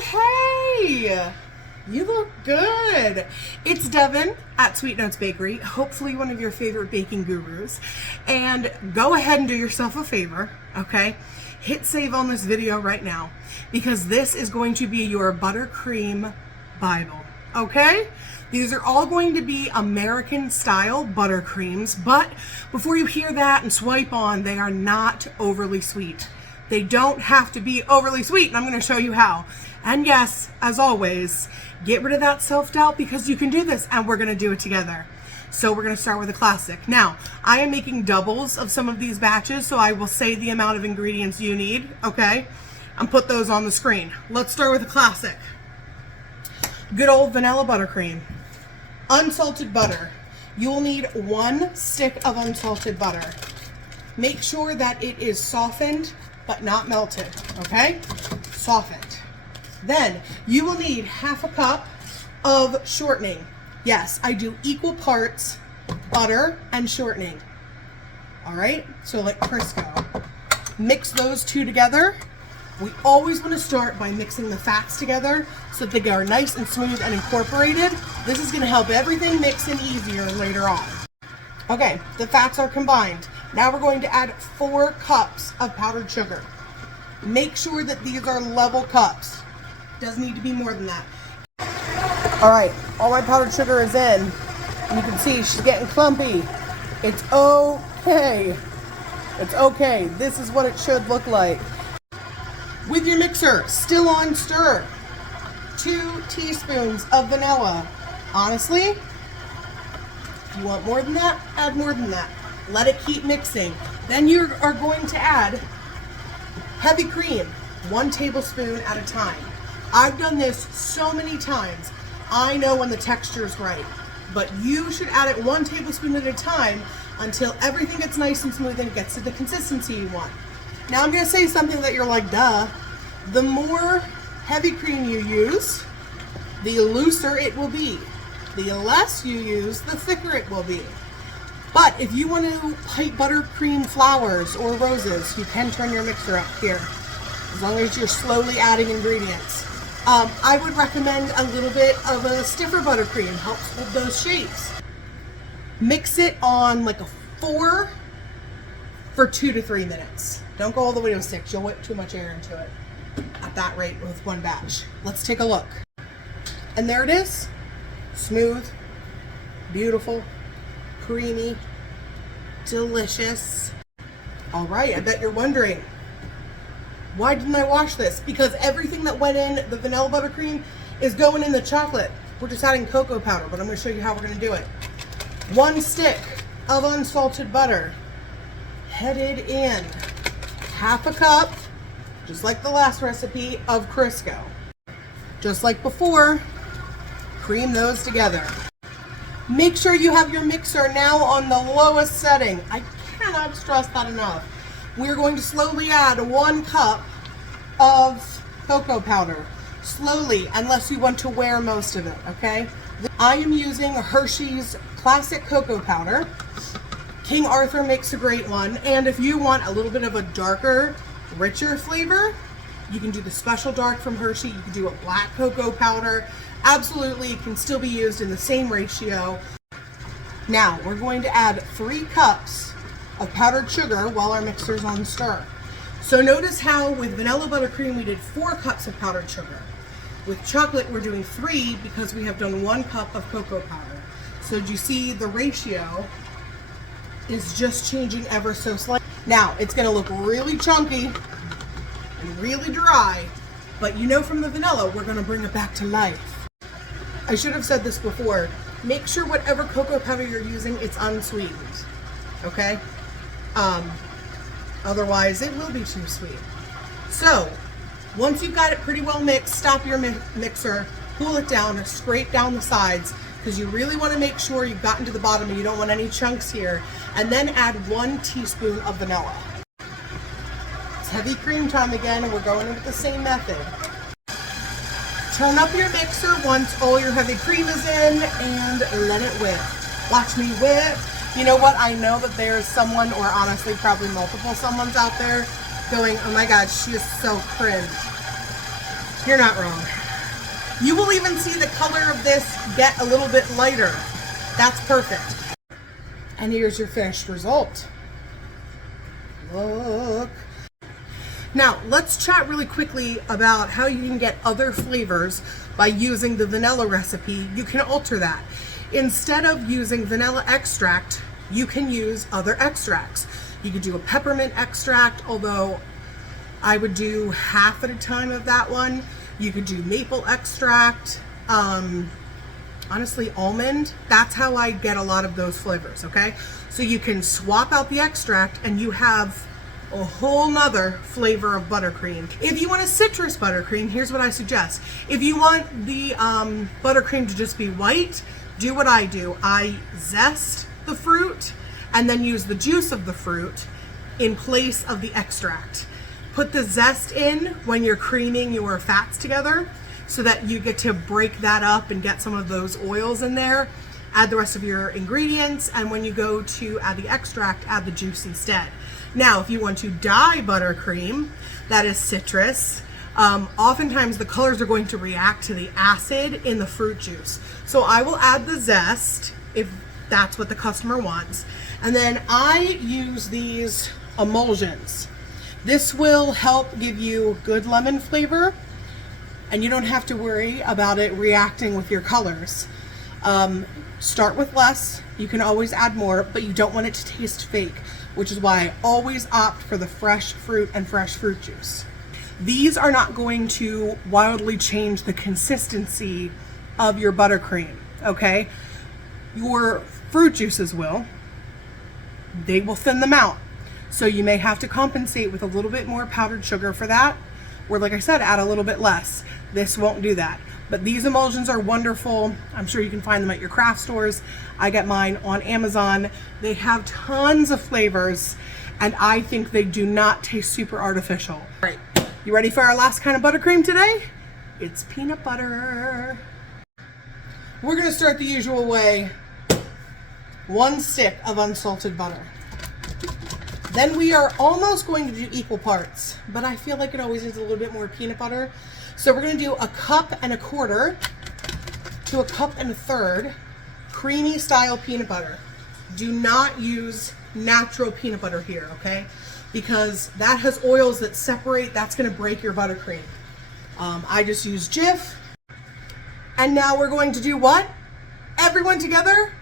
hey! You look good. It's Devin at Sweet Notes Bakery, hopefully one of your favorite baking gurus. And go ahead and do yourself a favor, okay? Hit save on this video right now because this is going to be your buttercream Bible, okay? These are all going to be American style buttercreams, but before you hear that and swipe on, they are not overly sweet. They don't have to be overly sweet, and I'm going to show you how. And yes, as always, get rid of that self-doubt because you can do this, and we're going to do it together. So we're going to start with a classic. Now, I am making doubles of some of these batches, so I will say the amount of ingredients you need, okay? And put those on the screen. Let's start with a classic. Good old vanilla buttercream. Unsalted butter. You will need 1 stick of unsalted butter. Make sure that it is softened but not melted, okay? Softened. Then you will need 1/2 cup of shortening. Yes, I do equal parts butter and shortening. All right, so like Crisco. Mix those two together. We always want to start by mixing the fats together so that they are nice and smooth and incorporated. This is going to help everything mix in easier later on. Okay, the fats are combined. Now we're going to add 4 cups of powdered sugar. Make sure that these are level cups. Doesn't need to be more than that. All right, all my powdered sugar is in. You can see she's getting clumpy. It's okay. It's okay. This is what it should look like. With your mixer still on stir, 2 teaspoons of vanilla. Honestly, if you want more than that, add more than that. Let it keep mixing. Then you are going to add heavy cream, 1 tablespoon at a time. I've done this so many times. I know when the texture is right, but you should add it 1 tablespoon at a time until everything gets nice and smooth and it gets to the consistency you want. Now I'm going to say something that you're like, duh. The more heavy cream you use, the looser it will be. The less you use, the thicker it will be. But if you want to pipe buttercream flowers or roses, you can turn your mixer up here, as long as you're slowly adding ingredients. I would recommend a little bit of a stiffer buttercream, helps hold those shapes. Mix it on like a 4 for 2 to 3 minutes. Don't go all the way to a 6, you'll whip too much air into it at that rate with 1 batch. Let's take a look. And there it is, smooth, beautiful, creamy, delicious. All right, I bet you're wondering, why didn't I wash this? Because everything that went in the vanilla buttercream is going in the chocolate. We're just adding cocoa powder, but I'm going to show you how we're going to do it. 1 stick of unsalted butter, headed in 1/2 cup, just like the last recipe, of Crisco. Just like before, cream those together. Make sure you have your mixer now on the lowest setting. I cannot stress that enough. We're going to slowly add 1 cup of cocoa powder. Slowly, unless you want to wear most of it, okay? I am using Hershey's classic cocoa powder. King Arthur makes a great one. And if you want a little bit of a darker, richer flavor, you can do the special dark from Hershey. You can do a black cocoa powder. Absolutely, it can still be used in the same ratio. Now, we're going to add 3 cups of powdered sugar while our mixer's on stir. So notice how with vanilla buttercream we did 4 cups of powdered sugar. With chocolate we're doing 3 because we have done 1 cup of cocoa powder. So do you see the ratio is just changing ever so slightly. Now, it's going to look really chunky and really dry, but you know from the vanilla we're going to bring it back to life. I should have said this before. Make sure whatever cocoa powder you're using, it's unsweetened, okay? Otherwise it will be too sweet. So once you've got it pretty well mixed, stop your mixer, cool it down, scrape down the sides, because you really want to make sure you've gotten to the bottom and you don't want any chunks here, and then add 1 teaspoon of vanilla. It's heavy cream time again, and we're going with the same method. Turn up your mixer once all your heavy cream is in and let it whip. Watch me whip. You know what? I know that there's someone, or honestly probably multiple someones out there going, oh my God, she is so cringe. You're not wrong. You will even see the color of this get a little bit lighter. That's perfect. And here's your finished result. Look. Now, let's chat really quickly about how you can get other flavors by using the vanilla recipe. You can alter that. Instead of using vanilla extract, you can use other extracts. You could do a peppermint extract, although I would do half at a time of that one. You could do maple extract, honestly almond. That's how I get a lot of those flavors, okay? So you can swap out the extract and you have a whole nother flavor of buttercream. If you want a citrus buttercream, here's what I suggest. If you want the buttercream to just be white, do what I do. I zest the fruit and then use the juice of the fruit in place of the extract. Put the zest in when you're creaming your fats together so that you get to break that up and get some of those oils in there. Add the rest of your ingredients, and when you go to add the extract, add the juice instead. Now, if you want to dye buttercream, that is citrus, oftentimes the colors are going to react to the acid in the fruit juice. So I will add the zest if that's what the customer wants. And then I use these emulsions. This will help give you good lemon flavor, and you don't have to worry about it reacting with your colors. Start with less. You can always add more, but you don't want it to taste fake, which is why I always opt for the fresh fruit and fresh fruit juice. These are not going to wildly change the consistency of your buttercream, okay? Your fruit juices will. They will thin them out. So you may have to compensate with a little bit more powdered sugar for that, or like I said, add a little bit less. This won't do that. But these emulsions are wonderful. I'm sure you can find them at your craft stores. I get mine on Amazon. They have tons of flavors, and I think they do not taste super artificial. All right, you ready for our last kind of buttercream today? It's peanut butter. We're gonna start the usual way. 1 stick of unsalted butter. Then we are almost going to do equal parts, but I feel like it always needs a little bit more peanut butter. So we're going to do 1.25 cups to 1.33 cups creamy style peanut butter. Do not use natural peanut butter here, okay? Because that has oils that separate. That's going to break your buttercream. I just use Jif. And now we're going to do what? Everyone together?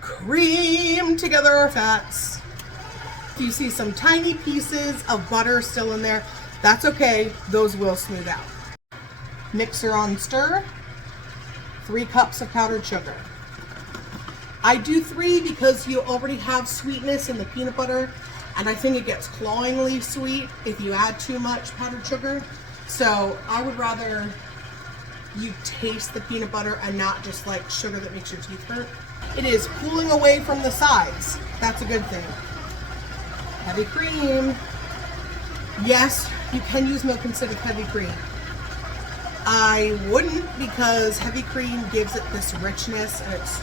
Cream together our fats. If you see some tiny pieces of butter still in there, that's okay. Those will smooth out. Mixer on stir. 3 cups of powdered sugar. I do 3 because you already have sweetness in the peanut butter, and I think it gets cloyingly sweet if you add too much powdered sugar. So I would rather you taste the peanut butter and not just like sugar that makes your teeth hurt. It is pulling away from the sides. That's a good thing. Heavy cream. Yes, you can use milk instead of heavy cream. I wouldn't, because heavy cream gives it this richness and it's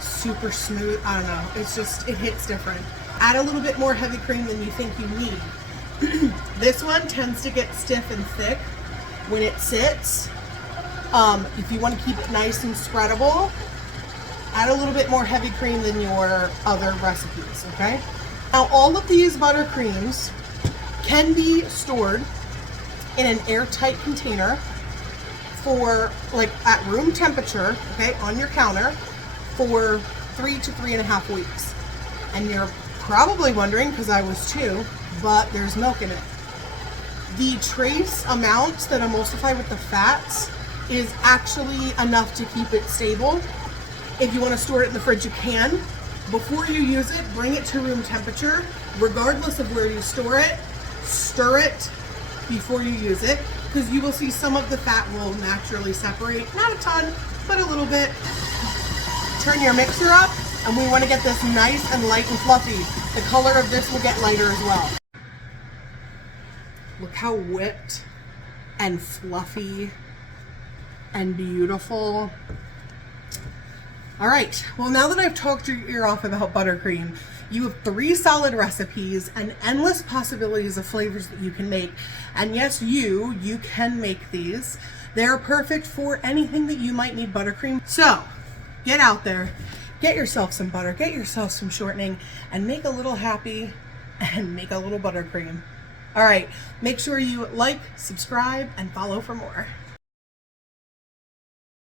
super smooth. I don't know. It's just, it hits different. Add a little bit more heavy cream than you think you need. This one tends to get stiff and thick when it sits. If you want to keep it nice and spreadable, add a little bit more heavy cream than your other recipes, okay? Now, all of these buttercreams can be stored in an airtight container for, like, at room temperature, okay, on your counter for 3 to 3.5 weeks. And you're probably wondering, because I was too, but there's milk in it. The trace amount that emulsify with the fats is actually enough to keep it stable. If you want to store it in the fridge, you can. Before you use it, bring it to room temperature. Regardless of where you store it, stir it before you use it, because you will see some of the fat will naturally separate. Not a ton, but a little bit. Turn your mixer up, and we want to get this nice and light and fluffy. The color of this will get lighter as well. Look how whipped and fluffy and beautiful. All right, well, now that I've talked your ear off about buttercream, You have 3 solid recipes and endless possibilities of flavors that you can make. And yes, you can make these. They're perfect for anything that you might need buttercream. So get out there, get yourself some butter, get yourself some shortening, and make a little happy and make a little buttercream. All right, make sure you like, subscribe, and follow for more.